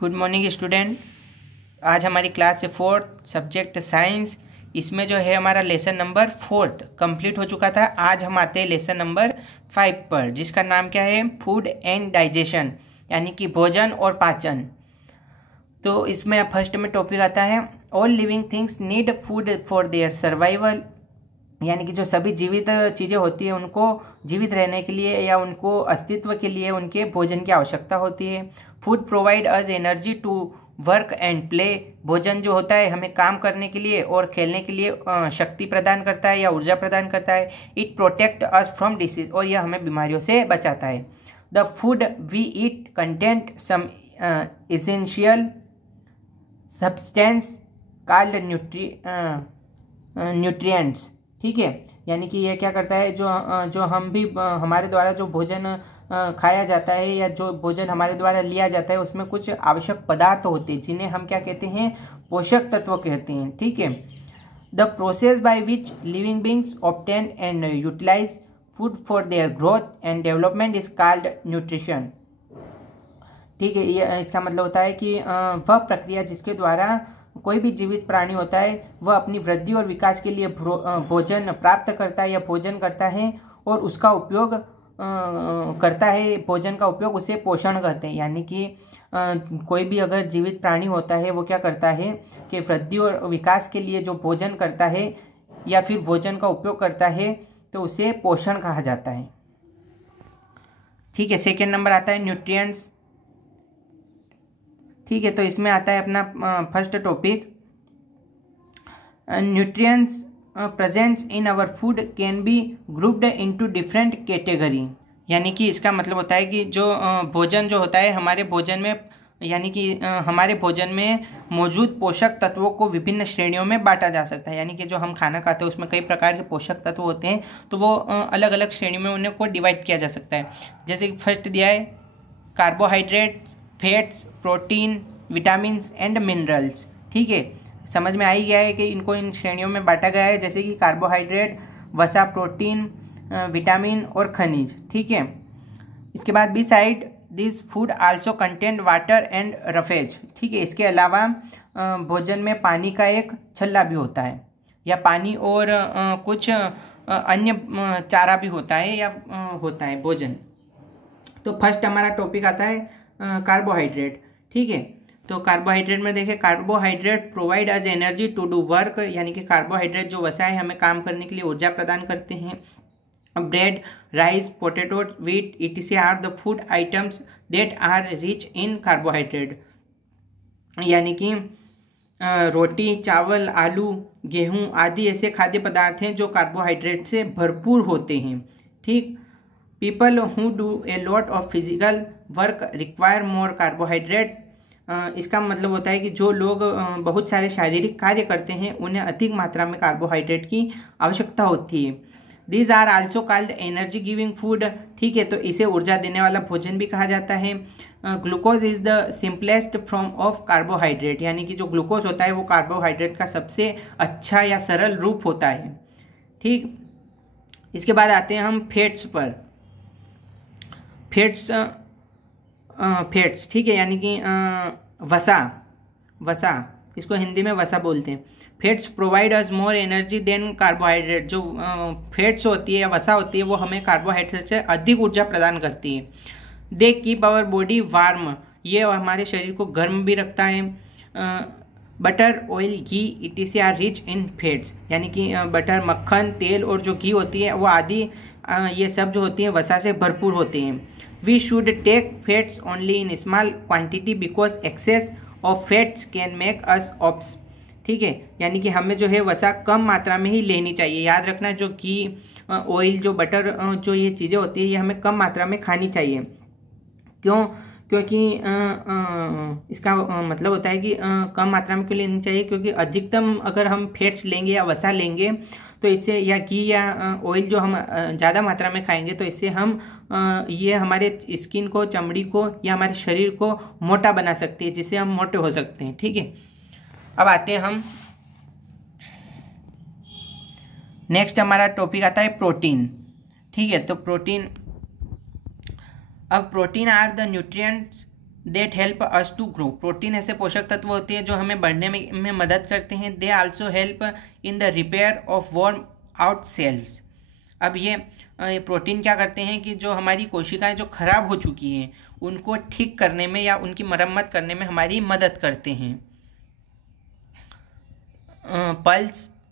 Good morning student. आज हमारी class है फोर्थ, सब्जेक्ट साइंस। इसमें जो है हमारा लेसन नंबर फोर्थ कंप्लीट हो चुका था। आज हम आते हैं लेसन नंबर 5 पर, जिसका नाम क्या है, फूड एंड डाइजेशन, यानी कि भोजन और पाचन। तो इसमें फर्स्ट में टॉपिक आता है all living things need food for their survival, यानी कि जो सभी जीवित चीज़ें होती है उनको जीवित रहने के लिए या उनको अस्तित्व के लिए उनके भोजन की आवश्यकता होती है। Food provide us energy to work and play, भोजन जो होता है हमें काम करने के लिए और खेलने के लिए शक्ति प्रदान करता है या ऊर्जा प्रदान करता है। It protect us from disease, और यह हमें बीमारियों से बचाता है। The food we eat content some essential substance called nutrients. ठीक है, यानी कि यह क्या करता है, जो हम भी हमारे द्वारा जो भोजन खाया जाता है या जो भोजन हमारे द्वारा लिया जाता है उसमें कुछ आवश्यक पदार्थ होते हैं जिन्हें हम क्या कहते हैं, पोषक तत्व कहते हैं। ठीक है, the process by which living beings obtain and utilize food for their growth and development is called nutrition. ठीक है, ये इसका मतलब होता है कि वह प्रक्रिया जिसके द्वारा कोई भी जीवित प्राणी होता है वह अपनी वृद्धि और विकास के लिए भोजन प्राप्त करता है या भोजन करता है और उसका उपयोग करता है। भोजन का उपयोग उसे पोषण कहते हैं, यानी कि कोई भी अगर जीवित प्राणी होता है वो क्या करता है कि वृद्धि और विकास के लिए जो भोजन करता है या फिर भोजन का उपयोग करता है तो उसे पोषण कहा जाता है। ठीक है, सेकेंड नंबर आता है न्यूट्रिएंट्स। ठीक है, तो इसमें आता है अपना first topic, nutrients presents in our food can be grouped into different category, यानी कि इसका मतलब होता है कि जो भोजन जो होता है हमारे भोजन में, यानी कि हमारे भोजन में मौजूद पोषक तत्वों को विभिन्न श्रेणियों में बांटा जा सकता है। यानी कि जो हम खाना खाते हैं उसमें कई प्रकार के पोषक तत्व होते हैं, तो वो अलग अलग श्रेणियों में उन्हें को डिवाइड किया जा सकता है। जैसे कि फर्स्ट दिया है carbohydrates, fats, protein, vitamins and minerals. ठीक है, समझ में आ ही गया है कि इनको इन श्रेणियों में बांटा गया है, जैसे कि कार्बोहाइड्रेट, वसा, प्रोटीन, विटामिन और खनिज। ठीक है, इसके बाद beside this food also content water and roughage. ठीक है, इसके अलावा भोजन में पानी का एक छल्ला भी होता है, या पानी और कुछ अन्य चारा भी होता है या होता है भोजन। तो फर्स्ट हमारा टॉपिक आता है कार्बोहाइड्रेट। ठीक है, तो कार्बोहाइड्रेट में देखें, carbohydrate provide as energy to do work, यानी कि कार्बोहाइड्रेट जो वसा है हमें काम करने के लिए ऊर्जा प्रदान करते हैं। Bread, rice, potato, wheat etc are the food items that are rich in carbohydrate, यानी कि रोटी, चावल, आलू, गेहूं आदि ऐसे खाद्य पदार्थ हैं जो कार्बोहाइड्रेट से भरपूर होते हैं। ठीक, people who do a lot of physical work require more carbohydrate, इसका मतलब होता है कि जो लोग बहुत सारे शारीरिक कार्य करते हैं उन्हें अधिक मात्रा में कार्बोहाइड्रेट की आवश्यकता होती है। These are also called energy giving food. ठीक है, तो इसे ऊर्जा देने वाला भोजन भी कहा जाता है। Glucose is the simplest form of carbohydrate, यानी कि जो ग्लूकोज होता है वो कार्बोहाइड्रेट का सबसे अच्छा या सरल रूप होता है। ठीक, इसके बाद आते हैं हम फैट्स पर। फैट्स, ठीक है, यानी कि वसा, इसको हिंदी में वसा बोलते हैं। Fats provide us more energy than carbohydrate, जो फैट्स होती है या वसा होती है वो हमें कार्बोहाइड्रेट से अधिक ऊर्जा प्रदान करती है। They keep our body warm, ये हमारे शरीर को गर्म भी रखता है। Butter, oil, ghee etc are rich in fats, यानी कि बटर, मक्खन, तेल और जो घी होती है वो आदि ये सब जो होती है वसा से भरपूर होते हैं। We should take fats only in small quantity because excess of fats can make us obese. ठीक है, यानी कि हमें जो है वसा कम मात्रा में ही लेनी चाहिए। याद रखना, जो घी, ऑयल, जो बटर, जो ये चीज़ें होती है ये हमें कम मात्रा में खानी चाहिए। क्यों? क्योंकि इसका मतलब होता है कि कम मात्रा में क्यों लेनी चाहिए, क्योंकि अधिकतम अगर हम फैट्स लेंगे या वसा लेंगे तो इससे, या घी या ऑयल जो हम ज़्यादा मात्रा में खाएंगे तो इससे हम ये हमारे स्किन को, चमड़ी को या हमारे शरीर को मोटा बना सकती है, जिससे हम मोटे हो सकते हैं। ठीक है, अब आते हैं हम नेक्स्ट हमारा टॉपिक आता है प्रोटीन। ठीक है, तो प्रोटीन, अब protein are the nutrients that help us to grow. Protein ऐसे पोषक तत्व होते हैं जो हमें बढ़ने में मदद करते हैं। They also help in the repair of worn out cells. अब ये प्रोटीन क्या करते हैं कि जो हमारी कोशिकाएं जो खराब हो चुकी हैं उनको ठीक करने में या उनकी मरम्मत करने में हमारी मदद करते हैं।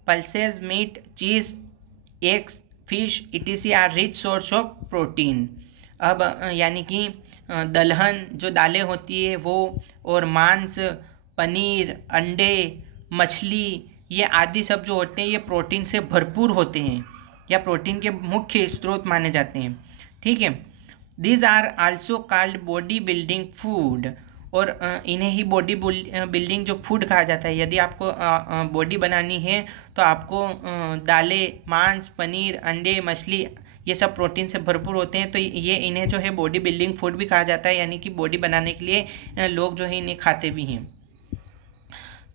Pulses, meat, cheese, eggs, fish etc are rich source of protein. अब यानी कि दलहन जो दालें होती है वो, और मांस, पनीर, अंडे, मछली, ये आदि सब जो होते हैं ये प्रोटीन से भरपूर होते हैं या प्रोटीन के मुख्य स्रोत माने जाते हैं। ठीक है। These are also called body building food, और इन्हें ही बॉडी बिल्डिंग जो फूड कहा जाता है। यदि आपको बॉडी बनानी है तो आपको दालें, मांस, पनीर, अंडे, मछली ये सब प्रोटीन से भरपूर होते हैं, तो ये इन्हें जो है बॉडी बिल्डिंग फूड भी कहा जाता है, यानी कि बॉडी बनाने के लिए लोग जो है इन्हें खाते भी हैं।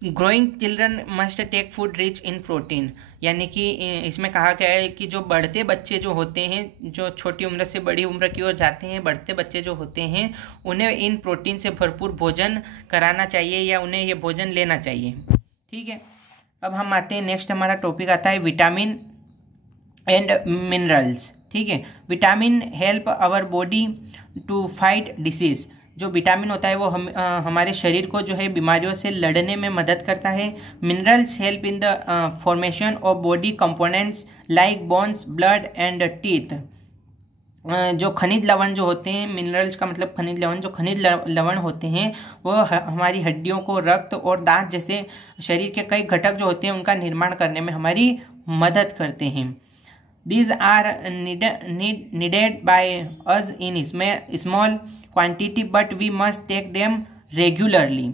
Growing children must take food rich in protein, यानी कि इसमें कहा गया है कि जो बढ़ते बच्चे जो होते हैं, जो छोटी उम्र से बड़ी उम्र की ओर जाते हैं, बढ़ते बच्चे जो होते हैं उन्हें इन प्रोटीन से भरपूर भोजन कराना चाहिए या उन्हें ये भोजन लेना चाहिए। ठीक है। अब हम आते हैं, नेक्स्ट हमारा टॉपिक आता है विटामिन एंड मिनरल्स। ठीक है। Vitamin help our body to fight disease. जो विटामिन होता है वो हमारे शरीर को जो है बीमारियों से लड़ने में मदद करता है। Minerals help in the formation of body components like bones, blood and teeth. जो खनिज लवण जो होते हैं, मिनरल्स का मतलब खनिज लवण, जो खनिज लवण होते हैं वो हमारी हड्डियों को, रक्त और दांत जैसे शरीर के कई घटक जो होते हैं उनका निर्माण करने में हमारी मदद करते हैं। These are needed by us in small quantity but we must take them regularly।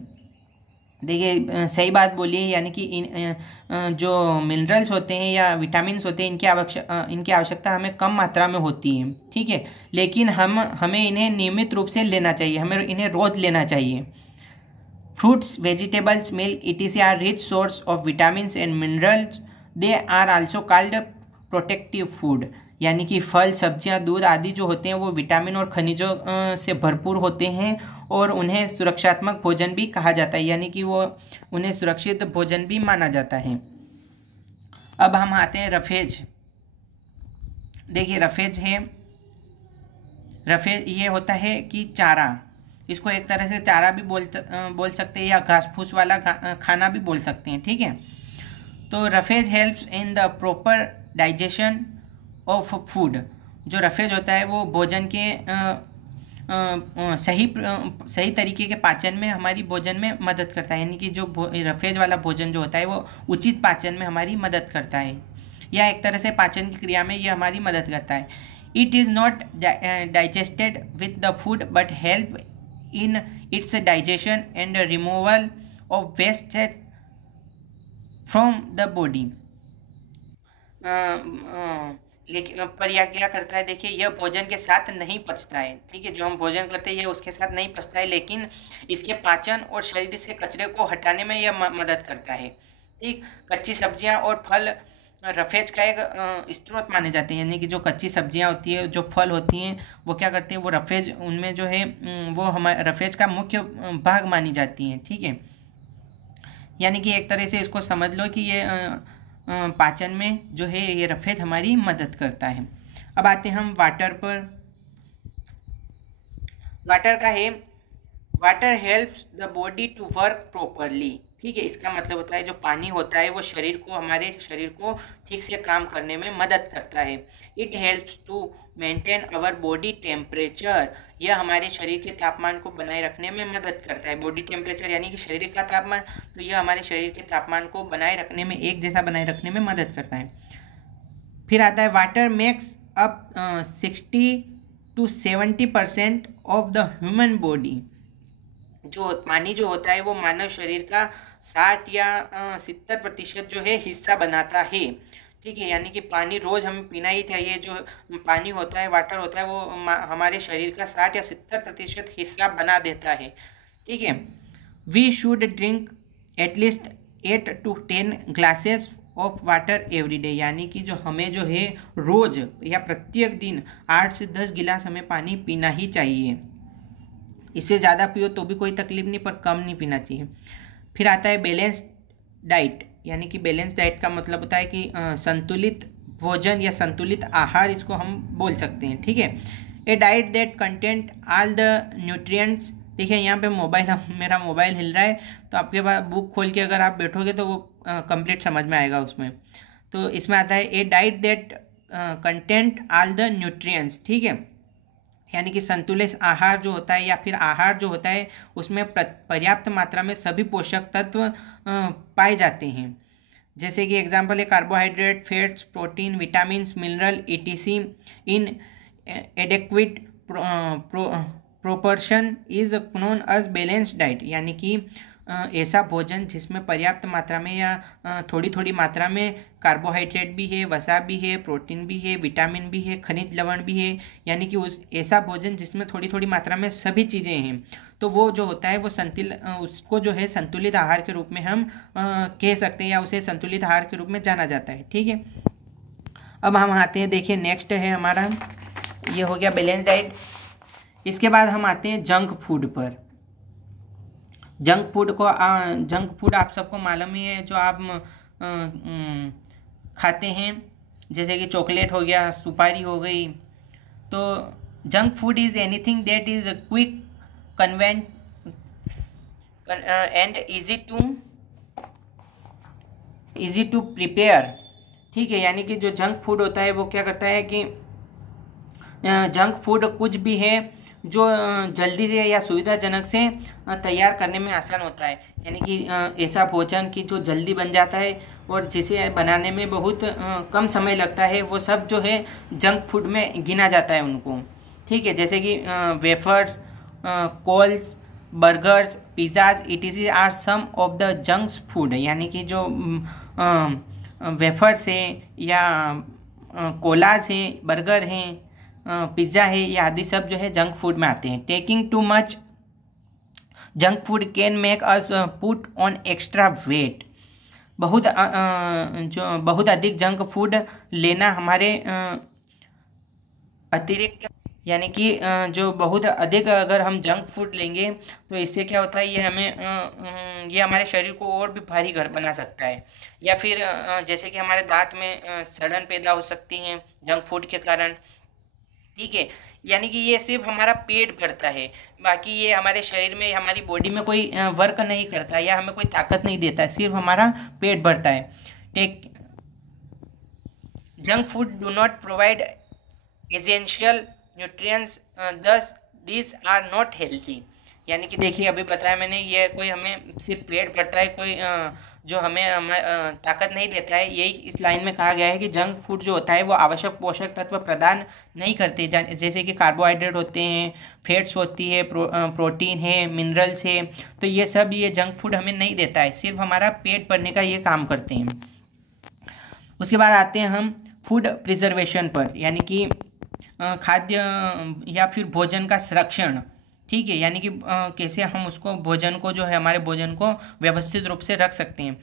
देखिए सही बात बोली है, यानी कि जो मिनरल्स होते हैं या विटामिन्स होते हैं इनकी आवश्यकता हमें कम मात्रा में होती है। ठीक है। लेकिन हमें इन्हें नियमित रूप से लेना चाहिए, हमें इन्हें रोज लेना चाहिए। Fruits, vegetables, milk etc are rich source of vitamins and minerals. They are also called protective food, यानी कि फल, सब्जियां, दूध आदि जो होते हैं वो विटामिन और खनिजों से भरपूर होते हैं और उन्हें सुरक्षात्मक भोजन भी कहा जाता है, यानी कि वो उन्हें सुरक्षित भोजन भी माना जाता है। अब हम आते हैं रफेज। देखिए रफेज है, रफेज ये होता है कि चारा, इसको एक तरह से चारा भी बोल सकते हैं या घास फूस वाला खाना भी बोल सकते हैं। ठीक है। तो roughage helps in the proper digestion of food. जो रफेज होता है वो भोजन के सही तरीके के पाचन में हमारी भोजन में मदद करता है, यानी कि जो रफेज वाला भोजन जो होता है वो उचित पाचन में हमारी मदद करता है या एक तरह से पाचन की क्रिया में ये हमारी मदद करता है। It is not digested with the food but help in its digestion and removal of waste from the body. लेकिन पर यह क्या करता है, देखिए यह भोजन के साथ नहीं पचता है। ठीक है। जो हम भोजन करते हैं ये उसके साथ नहीं पचता है, लेकिन इसके पाचन और शरीर से कचरे को हटाने में यह मदद करता है। ठीक। कच्ची सब्जियां और फल रफेज का एक स्रोत माने जाते हैं, यानी कि जो कच्ची सब्जियां होती है, जो फल होती हैं वो क्या करते हैं, वो रफेज, उनमें जो है वो हमारे रफेज का मुख्य भाग मानी जाती हैं। ठीक है। यानी कि एक तरह से इसको समझ लो कि ये पाचन में जो है ये रफेज हमारी मदद करता है। अब आते हैं हम वाटर पर। वाटर का है, water helps the body to work properly. ठीक है। इसका मतलब होता है जो पानी होता है वो हमारे शरीर को ठीक से काम करने में मदद करता है। It helps to maintain our body temperature. यह हमारे शरीर के तापमान को बनाए रखने में मदद करता है। बॉडी टेम्परेचर यानी कि शरीर का तापमान, तो यह हमारे शरीर के तापमान को बनाए रखने में, एक जैसा बनाए रखने में मदद करता है। फिर आता है water makes up 60 to 70% of the human body. जो पानी जो होता है वो मानव शरीर का 60 या 70% जो है हिस्सा बनाता है। ठीक है। यानी कि पानी रोज़ हमें पीना ही चाहिए। जो पानी होता है, वाटर होता है, वो हमारे शरीर का 60 या 70% हिस्सा बना देता है। ठीक है। We should drink at least 8 to 10 glasses of water every day, यानी कि जो हमें जो है रोज़ या प्रत्येक दिन 8 से 10 गिलास हमें पानी पीना ही चाहिए। इससे ज़्यादा पियो तो भी कोई तकलीफ नहीं, पर कम नहीं पीना चाहिए। फिर आता है बैलेंस डाइट, यानी कि बैलेंस डाइट का मतलब होता है कि संतुलित भोजन या संतुलित आहार इसको हम बोल सकते हैं, ठीक है। A diet that content all the nutrients. देखिए यहाँ पे मेरा मोबाइल हिल रहा है, तो आपके पास बुक खोल के अगर आप बैठोगे तो वो कंप्लीट समझ में आएगा उसमें। तो इसमें आता है a diet that content all the nutrients, ठीक है, यानी कि संतुलित आहार जो होता है या फिर आहार जो होता है उसमें पर्याप्त मात्रा में सभी पोषक तत्व पाए जाते हैं। जैसे कि एग्जांपल है carbohydrate, fats, protein, vitamins, mineral etc in adequate proportion is known as balanced diet, यानी कि ऐसा भोजन जिसमें पर्याप्त मात्रा में या थोड़ी थोड़ी मात्रा में कार्बोहाइड्रेट भी है, वसा भी है, प्रोटीन भी है, विटामिन भी है, खनिज लवण भी है, यानी कि उस ऐसा भोजन जिसमें थोड़ी थोड़ी मात्रा में सभी चीज़ें हैं, तो वो जो होता है वो उसको जो है संतुलित आहार के रूप में हम कह सकते हैं या उसे संतुलित आहार के रूप में जाना जाता है, ठीक है। अब हम आते हैं, देखिए नेक्स्ट है हमारा, ये हो गया बैलेंस डाइट। इसके बाद हम आते हैं जंक फूड पर। जंक फूड आप सबको मालूम ही है, जो आप खाते हैं, जैसे कि चॉकलेट हो गया, सुपारी हो गई। तो junk food is anything that is quick, convenient and easy to prepare, ठीक है। यानी कि जो जंक फूड होता है वो क्या करता है कि जंक फूड कुछ भी है जो जल्दी से या सुविधाजनक से तैयार करने में आसान होता है, यानी कि ऐसा भोजन कि जो जल्दी बन जाता है और जिसे बनाने में बहुत कम समय लगता है, वो सब जो है जंक फूड में गिना जाता है उनको, ठीक है। जैसे कि wafers, colas, burgers, pizzas etc are some of the junk food, यानी कि जो वेफर्स हैं या कोलाज हैं, बर्गर हैं, पिज़्ज़ा है, ये आदि सब जो है जंक फूड में आते हैं। Taking too much junk food can make us put on extra weight. बहुत अधिक जंक फूड लेना हमारे अतिरिक्त, यानी कि जो बहुत अधिक अगर हम जंक फूड लेंगे तो इससे क्या होता है, ये हमारे शरीर को और भी भारी बना सकता है, या फिर जैसे कि हमारे दांत में सड़न पैदा हो सकती है जंक फूड के कारण, ठीक है। यानी कि ये सिर्फ हमारा पेट भरता है, बाकी ये हमारे शरीर में, हमारी बॉडी में कोई वर्क नहीं करता या हमें कोई ताकत नहीं देता है, सिर्फ हमारा पेट भरता है। Junk food do not provide essential nutrients, दस दिस आर नॉट हेल्थी। यानी कि देखिए अभी बताया मैंने, ये कोई हमें सिर्फ पेट भरता है, कोई जो हमें ताकत नहीं देता है। यही इस लाइन में कहा गया है कि जंक फूड जो होता है वो आवश्यक पोषक तत्व प्रदान नहीं करते, जैसे कि कार्बोहाइड्रेट होते हैं, फैट्स होती है, प्रोटीन है, मिनरल्स है, तो ये सब ये जंक फूड हमें नहीं देता है, सिर्फ हमारा पेट भरने का ये काम करते हैं। उसके बाद आते हैं हम फूड प्रिजर्वेशन पर, यानी कि खाद्य या फिर भोजन का संरक्षण, ठीक है, यानी कि कैसे हम उसको भोजन को जो है हमारे भोजन को व्यवस्थित रूप से रख सकते हैं।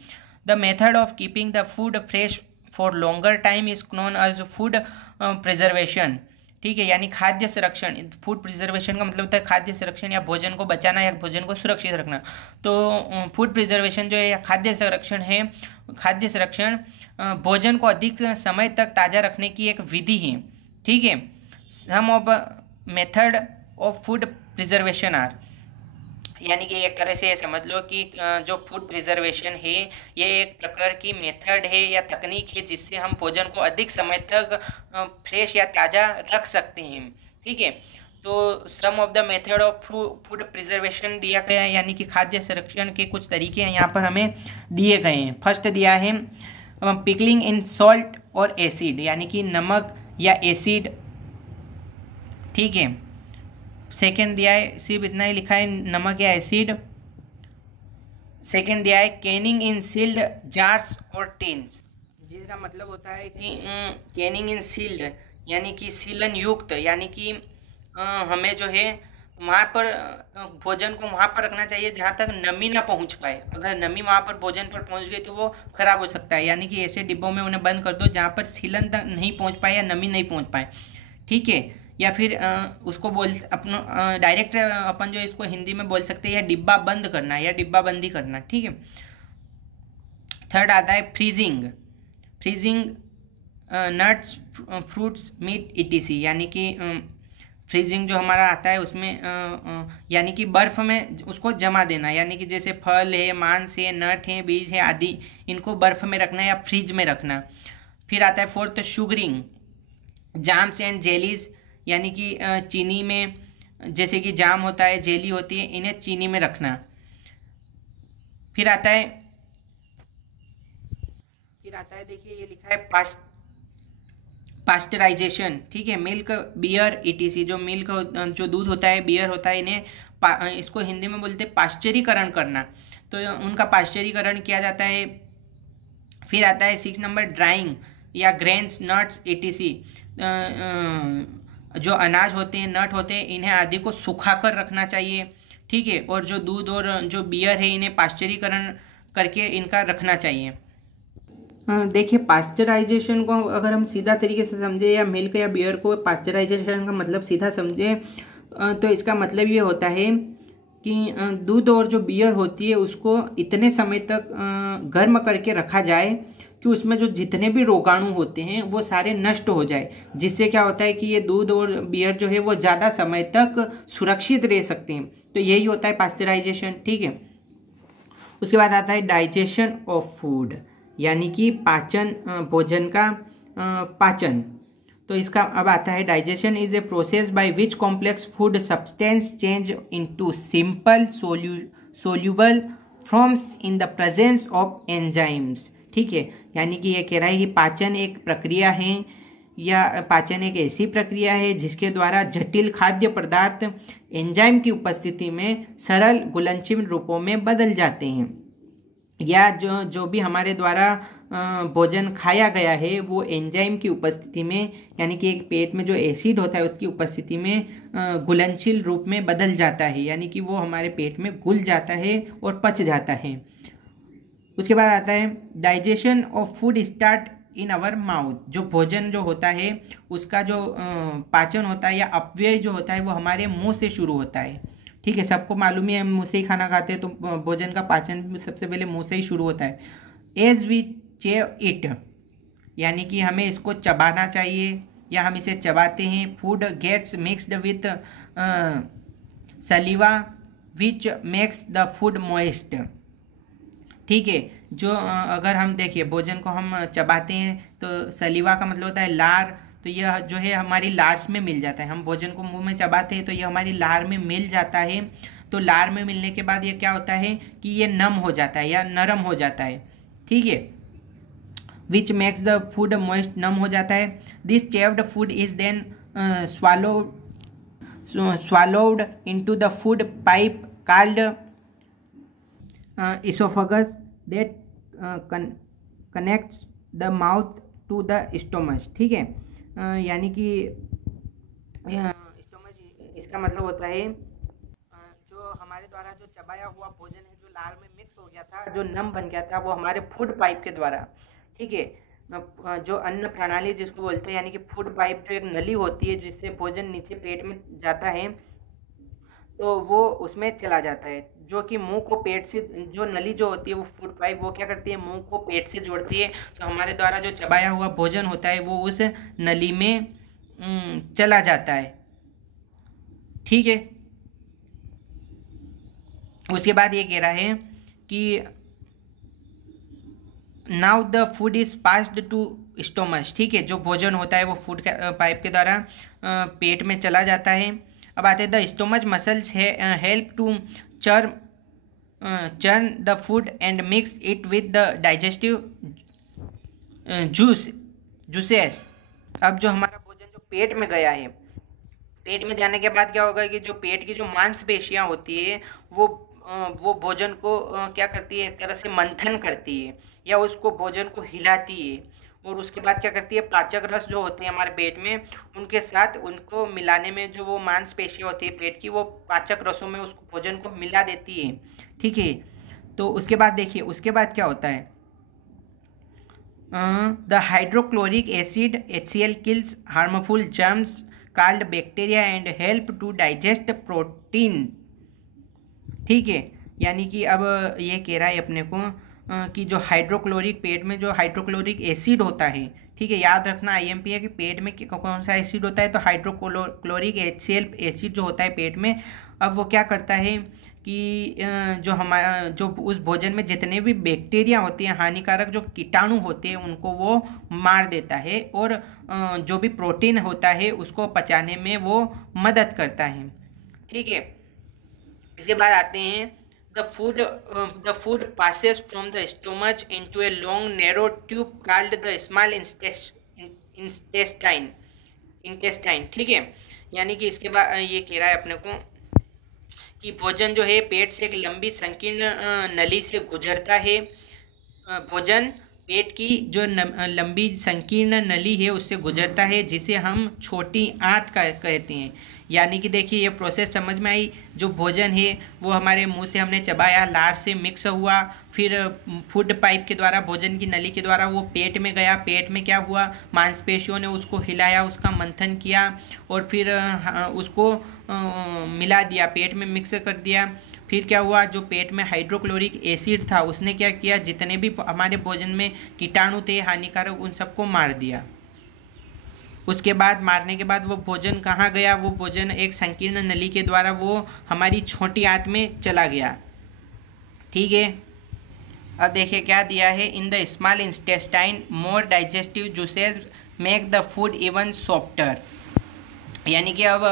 The method of keeping the food fresh for longer time is known as food preservation, ठीक है, यानी खाद्य संरक्षण। फूड प्रिजर्वेशन का मतलब होता है खाद्य संरक्षण या भोजन को बचाना या भोजन को सुरक्षित रखना। तो फूड प्रिजर्वेशन जो है या खाद्य संरक्षण है, खाद्य संरक्षण भोजन को अधिक समय तक ताज़ा रखने की एक विधि है, ठीक है। Some of method of food preservation are, यानी कि एक तरह से समझ लो कि जो फूड प्रिजर्वेशन है ये एक प्रकार की मेथड है या तकनीक है जिससे हम भोजन को अधिक समय तक फ्रेश या ताज़ा रख सकते हैं, ठीक है। तो some of the method of food preservation दिया गया है, यानी कि खाद्य संरक्षण के कुछ तरीके हैं यहाँ पर हमें दिए गए हैं। फर्स्ट दिया है पिकलिंग इन सॉल्ट और एसिड, यानी कि नमक या एसिड, ठीक है। सेकेंड दिया है, सिर्फ इतना ही लिखा है, नमक या एसिड। सेकेंड दिया है कैनिंग इन सील्ड जार्स और टिन्स, जिसका मतलब होता है कि कैनिंग इन सील्ड यानी कि सीलन युक्त, यानी कि हमें जो है वहाँ पर भोजन को वहाँ पर रखना चाहिए जहाँ तक नमी ना पहुँच पाए। अगर नमी वहाँ पर भोजन पर पहुँच गई तो वो खराब हो सकता है, यानी कि ऐसे डिब्बों में उन्हें बंद कर दो जहाँ पर सीलन तक नहीं पहुँच पाए या नमी नहीं पहुँच पाए, ठीक है। या फिर उसको बोल डायरेक्ट अपन जो इसको हिंदी में बोल सकते हैं या डिब्बा बंद करना या डिब्बा बंदी करना, ठीक है। थर्ड आता है freezing. Freezing nuts, fruits, meat ETC, यानी कि फ्रीजिंग जो हमारा आता है उसमें यानी कि बर्फ़ में उसको जमा देना, यानी कि जैसे फल है, मांस है, नट है, बीज है आदि, इनको बर्फ़ में रखना या फ्रिज में रखना। फिर आता है fourth sugaring, jams and jellies, यानी कि चीनी में, जैसे कि जाम होता है, जेली होती है, इन्हें चीनी में रखना। फिर आता है देखिए ये लिखा है पास्चराइजेशन, ठीक है। मिल्क, बियर ETC, जो मिल्क जो दूध होता है, बियर होता है, इन्हें इसको हिंदी में बोलते हैं पाश्चरीकरण करना, तो उनका पाश्चरीकरण किया जाता है। फिर आता है 6 नंबर ड्राइंग या ग्रेन्स, नट्स ETC, जो अनाज होते हैं, नट होते हैं, इन्हें आदि को सुखा कर रखना चाहिए, ठीक है। और जो दूध और जो बियर है इन्हें पाश्चरीकरण करके इनका रखना चाहिए। देखिए पास्चराइजेशन को अगर हम सीधा तरीके से समझे या मिल्क या बियर को पास्चराइजेशन का मतलब सीधा समझे तो इसका मतलब ये होता है कि दूध और जो बियर होती है उसको इतने समय तक गर्म करके रखा जाए कि उसमें जो जितने भी रोगाणु होते हैं वो सारे नष्ट हो जाए, जिससे क्या होता है कि ये दूध और बियर जो है वो ज़्यादा समय तक सुरक्षित रह सकते हैं। तो यही होता है पास्चराइजेशन, ठीक है। उसके बाद आता है डाइजेशन ऑफ फूड, यानी कि पाचन, भोजन का पाचन। तो इसका अब आता है digestion is a process by which complex food substance change into simple soluble forms in the presence of enzymes, ठीक है। यानी कि ये कह रहा है कि पाचन एक प्रक्रिया है या पाचन एक ऐसी प्रक्रिया है जिसके द्वारा जटिल खाद्य पदार्थ एंजाइम की उपस्थिति में सरल घुलनशील रूपों में बदल जाते हैं, या जो भी हमारे द्वारा भोजन खाया गया है वो एंजाइम की उपस्थिति में, यानी कि एक पेट में जो एसिड होता है उसकी उपस्थिति में घुलनशील रूप में बदल जाता है, यानी कि वो हमारे पेट में घुल जाता है और पच जाता है। उसके बाद आता है digestion of food start in our mouth. जो भोजन जो होता है उसका जो पाचन होता है या अपव्यय जो होता है वो हमारे मुंह से शुरू होता है, ठीक है। सबको मालूम ही है हम मुंह से ही खाना खाते हैं, तो भोजन का पाचन सबसे पहले मुंह से ही शुरू होता है। एज वी चे इट, यानी कि हमें इसको चबाना चाहिए या हम इसे चबाते हैं। Food gets mixed with saliva which makes the food moist, ठीक है। जो अगर हम देखिए भोजन को हम चबाते हैं तो सलीवा का मतलब होता है लार, तो यह जो है हमारी लार्स में मिल जाता है। हम भोजन को मुंह में चबाते हैं तो यह हमारी लार में मिल जाता है। तो लार में मिलने के बाद ये क्या होता है कि ये नम हो जाता है या नरम हो जाता है, ठीक है। Which makes the food moist, नम हो जाता है। This chewed food is then swallowed into the food pipe called esophagus that connects the mouth to the stomach, ठीक है। यानी कि स्टोमच इसका मतलब होता है जो हमारे द्वारा जो चबाया हुआ भोजन है जो लार में मिक्स हो गया था, जो नम बन गया था, वो हमारे फूड पाइप के द्वारा, ठीक है। जो अन्न प्रणाली जिसको बोलते हैं, यानी कि फूड पाइप जो एक नली होती है जिससे भोजन नीचे पेट में जाता है तो वो उसमें चला जाता है, जो कि मुंह को पेट से, जो नली जो होती है वो फूड पाइप वो क्या करती है मुंह को पेट से जोड़ती है। तो हमारे द्वारा जो चबाया हुआ भोजन होता है वो उस नली में चला जाता है, ठीक है। उसके बाद ये कह रहा है कि now the food is passed to stomach, ठीक है। जो भोजन होता है वो फूड पाइप के द्वारा पेट में चला जाता है। अब आते हैं the stomach muscles help to churn the food and mix it with the digestive juices. अब जो हमारा भोजन जो पेट में गया है, पेट में जाने के बाद क्या होगा कि जो पेट की जो मांसपेशियां होती है वो भोजन को क्या करती है, एक तरह से मंथन करती है या उसको भोजन को हिलाती है, और उसके बाद क्या करती है पाचक रस जो होते हैं हमारे पेट में उनके साथ उनको मिलाने में जो वो मांसपेशियां होती है पेट की, वो पाचक रसों में उसको भोजन को मिला देती है, ठीक है। तो उसके बाद देखिए उसके बाद क्या होता है, the hydrochloric acid HCl kills harmful germs called bacteria and help to digest protein. ठीक है, यानी कि अब ये कह रहा है अपने को कि जो हाइड्रोक्लोरिक, पेट में जो हाइड्रोक्लोरिक एसिड होता है, ठीक है, याद रखना आईएमपी है कि पेट में कौन सा एसिड होता है, तो हाइड्रोक्लोरिक HCl एसिड जो होता है पेट में। अब वो क्या करता है कि जो उस भोजन में जितने भी बैक्टीरिया होते हैं, हानिकारक जो कीटाणु होते हैं, उनको वो मार देता है, और जो भी प्रोटीन होता है उसको पचाने में वो मदद करता है। ठीक है, इसके बाद आते हैं the food passes from the stomach into a long narrow tube called the small intestine। ठीक है, यानी कि इसके बाद ये कह रहा है अपने को कि भोजन जो है पेट से एक लंबी संकीर्ण नली से गुजरता है। भोजन पेट की जो लंबी संकीर्ण नली है उससे गुजरता है, जिसे हम छोटी आंत कहते हैं। यानी कि देखिए ये प्रोसेस समझ में आई। जो भोजन है वो हमारे मुंह से हमने चबाया, लार से मिक्स हुआ, फिर फूड पाइप के द्वारा, भोजन की नली के द्वारा वो पेट में गया। पेट में क्या हुआ, मांसपेशियों ने उसको हिलाया, उसका मंथन किया, और फिर उसको मिला दिया, पेट में मिक्स कर दिया। फिर क्या हुआ, जो पेट में हाइड्रोक्लोरिक एसिड था उसने क्या किया, जितने भी हमारे भोजन में कीटाणु थे हानिकारक, उन सबको मार दिया। उसके बाद मारने के बाद वो भोजन कहाँ गया, वो भोजन एक संकीर्ण नली के द्वारा वो हमारी छोटी आंत में चला गया। ठीक है, अब देखिए क्या दिया है, इन the small intestine more digestive juices make the food even softer. यानी कि अब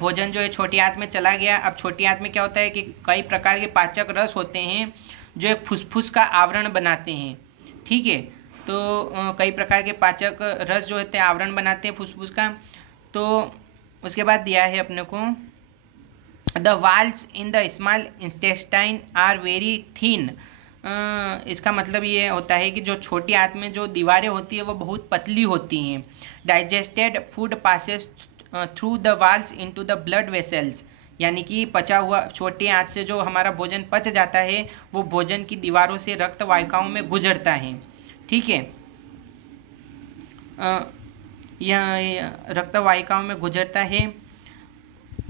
भोजन जो है छोटी आंत में चला गया। अब छोटी आंत में क्या होता है कि कई प्रकार के पाचक रस होते हैं जो एक फुसफुस का आवरण बनाते हैं। ठीक है, तो कई प्रकार के पाचक रस जो होते हैं आवरण बनाते हैं फुसफुस का। तो उसके बाद दिया है अपने को, the walls in the small intestine are very thin. इसका मतलब ये होता है कि जो छोटी आंत में जो दीवारें होती है वो बहुत पतली होती हैं। Digested food passes through the walls into the blood vessels. यानी कि पचा हुआ छोटी आंत से जो हमारा भोजन पच जाता है वो भोजन की दीवारों से रक्त वाहिकाओं में गुजरता है। ठीक है, यह रक्त वाहिकाओं में गुजरता है।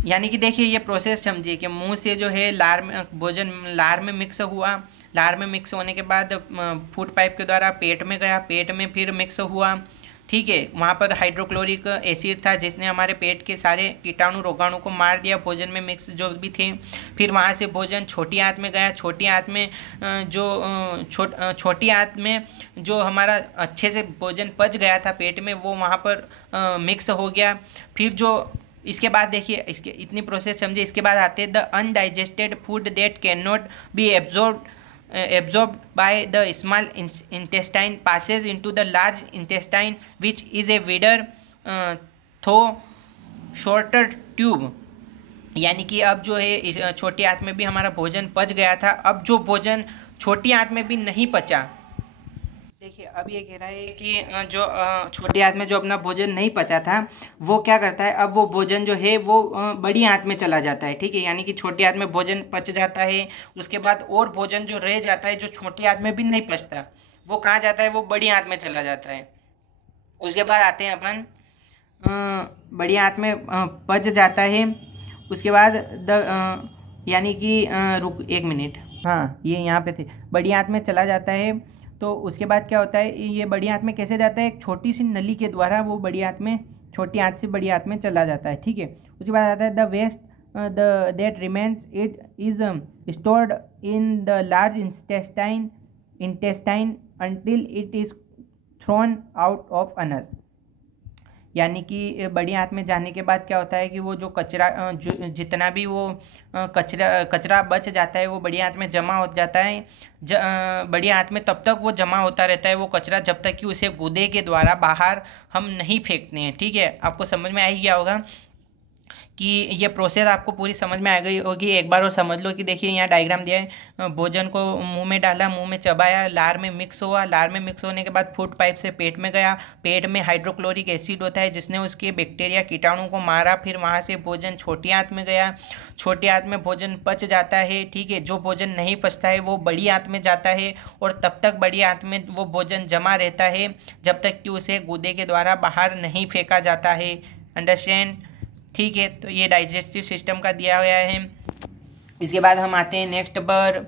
यानी कि देखिए ये प्रोसेस समझिए कि मुंह से जो है लार में भोजन लार में मिक्स हुआ, लार में मिक्स होने के बाद फूड पाइप के द्वारा पेट में गया, पेट में फिर मिक्स हुआ। ठीक है, वहाँ पर हाइड्रोक्लोरिक एसिड था जिसने हमारे पेट के सारे कीटाणु रोगाणु को मार दिया, भोजन में मिक्स जो भी थे। फिर वहाँ से भोजन छोटी आंत में गया, छोटी आंत में छोटी आंत में जो हमारा अच्छे से भोजन पच गया था पेट में वो वहाँ पर मिक्स हो गया। फिर जो इसके बाद देखिए इसके इतनी प्रोसेस समझिए। इसके बाद आते हैं the undigested food that can not be absorbed by the small intestine passes into the large intestine which is a wider through shorter tube। यानी कि अब जो है छोटी आंत में भी हमारा भोजन पच गया था, अब जो भोजन छोटी आंत में भी नहीं पचा, देखिए अब ये कह रहा है कि जो छोटी आंत में जो अपना भोजन नहीं पचा था वो क्या करता है, अब वो भोजन जो है वो बड़ी आंत में चला जाता है। ठीक है, यानी कि छोटी आंत में भोजन पच जाता है, उसके बाद और भोजन जो रह जाता है जो छोटी आंत में भी नहीं पचता वो कहाँ जाता है, वो बड़ी आंत में चला जाता है। उसके बाद आते हैं अपन बड़ी आंत में पच जाता है। उसके बाद यानी कि रुक एक मिनट, हाँ ये यहाँ पे थे, बड़ी आंत में चला जाता है। तो उसके बाद क्या होता है, ये बड़ी आंत में कैसे जाता है, एक छोटी सी नली के द्वारा वो बड़ी आंत में, छोटी आंत से बड़ी आंत में चला जाता है। ठीक है, उसके बाद आता है the waste that remains it is stored in the large intestine until it is thrown out of anus. यानी कि बड़ी आंत में जाने के बाद क्या होता है कि वो जो कचरा जितना भी वो कचरा बच जाता है वो बड़ी आंत में जमा हो जाता है। बड़ी आंत में तब तक वो जमा होता रहता है वो कचरा जब तक कि उसे गूदे के द्वारा बाहर हम नहीं फेंकते हैं। ठीक है, आपको समझ में आ ही गया होगा कि ये प्रोसेस आपको पूरी समझ में आ गई होगी। एक बार और समझ लो कि देखिए यहाँ डायग्राम दिया है, भोजन को मुंह में डाला, मुंह में चबाया, लार में मिक्स हुआ, लार में मिक्स होने के बाद फूड पाइप से पेट में गया, पेट में हाइड्रोक्लोरिक एसिड होता है जिसने उसके बैक्टीरिया कीटाणु को मारा, फिर वहाँ से भोजन छोटी आंत में गया, छोटी आंत में भोजन पच जाता है। ठीक है, जो भोजन नहीं पचता है वो बड़ी आंत में जाता है और तब तक बड़ी आंत में वो भोजन जमा रहता है जब तक कि उसे गूदे के द्वारा बाहर नहीं फेंका जाता है। अंडरस्टैंड? ठीक है, तो ये डाइजेस्टिव सिस्टम का दिया गया है। इसके बाद हम आते हैं नेक्स्ट पर,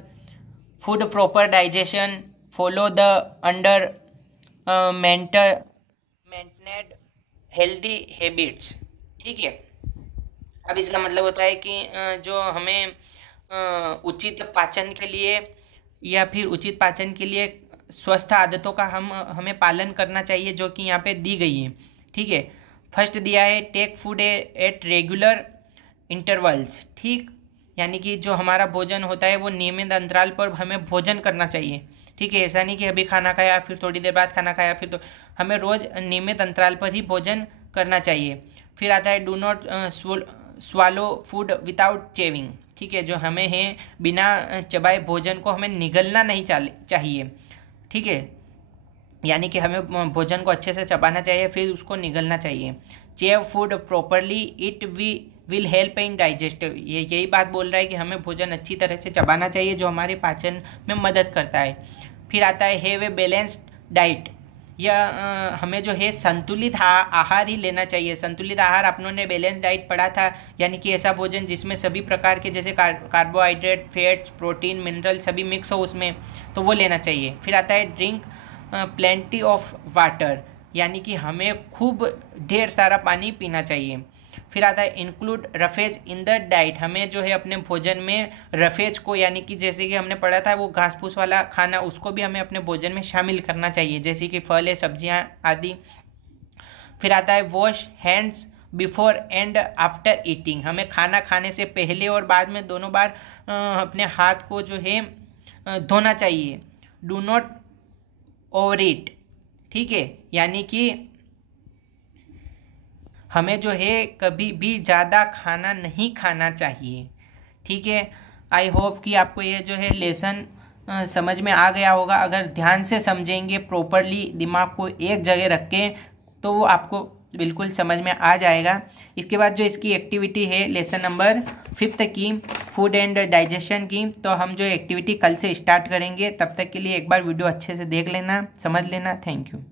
food proper digestion follow the under maintained healthy habits. ठीक है, अब इसका मतलब होता है कि जो हमें उचित पाचन के लिए या फिर उचित पाचन के लिए स्वस्थ आदतों का हमें पालन करना चाहिए, जो कि यहाँ पे दी गई है। ठीक है, फर्स्ट दिया है take food at regular intervals. ठीक, यानी कि जो हमारा भोजन होता है वो नियमित अंतराल पर हमें भोजन करना चाहिए। ठीक है, ऐसा नहीं कि अभी खाना खाया फिर थोड़ी देर बाद खाना खाया फिर, तो हमें रोज़ नियमित अंतराल पर ही भोजन करना चाहिए। फिर आता है do not swallow food without chewing. ठीक है, जो हमें है बिना चबाए भोजन को हमें निगलना नहीं चाहिए। ठीक है, यानी कि हमें भोजन को अच्छे से चबाना चाहिए फिर उसको निगलना चाहिए। Chew food properly it will help in digestive, ये यही बात बोल रहा है कि हमें भोजन अच्छी तरह से चबाना चाहिए जो हमारे पाचन में मदद करता है। फिर आता है हैव ए बैलेंस्ड डाइट, यह हमें जो है संतुलित आहार ही लेना चाहिए। संतुलित आहार अपनों ने बैलेंस डाइट पढ़ा था, यानी कि ऐसा भोजन जिसमें सभी प्रकार के जैसे कार्बोहाइड्रेट, फैट्स, प्रोटीन, मिनरल सभी मिक्स हो उसमें, तो वो लेना चाहिए। फिर आता है ड्रिंक प्लेंटी ऑफ वाटर, यानी कि हमें खूब ढेर सारा पानी पीना चाहिए। फिर आता है include roughage in the diet, हमें जो है अपने भोजन में रफेज को, यानी कि जैसे कि हमने पढ़ा था वो घास फूस वाला खाना, उसको भी हमें अपने भोजन में शामिल करना चाहिए, जैसे कि फल है, सब्जियां आदि। फिर आता है wash hands before and after eating, हमें खाना खाने से पहले और बाद में दोनों बार अपने हाथ को जो है धोना चाहिए। डू नॉट ओवर ईट। ठीक है, यानी कि हमें जो है कभी भी ज़्यादा खाना नहीं खाना चाहिए। ठीक है, आई होप कि आपको ये जो है लेसन समझ में आ गया होगा। अगर ध्यान से समझेंगे प्रॉपरली, दिमाग को एक जगह रख के, तो वो आपको बिल्कुल समझ में आ जाएगा। इसके बाद जो इसकी एक्टिविटी है लेसन नंबर 5 की, फूड एंड डाइजेशन की, तो हम जो एक्टिविटी कल से स्टार्ट करेंगे। तब तक के लिए एक बार वीडियो अच्छे से देख लेना, समझ लेना। Thank you.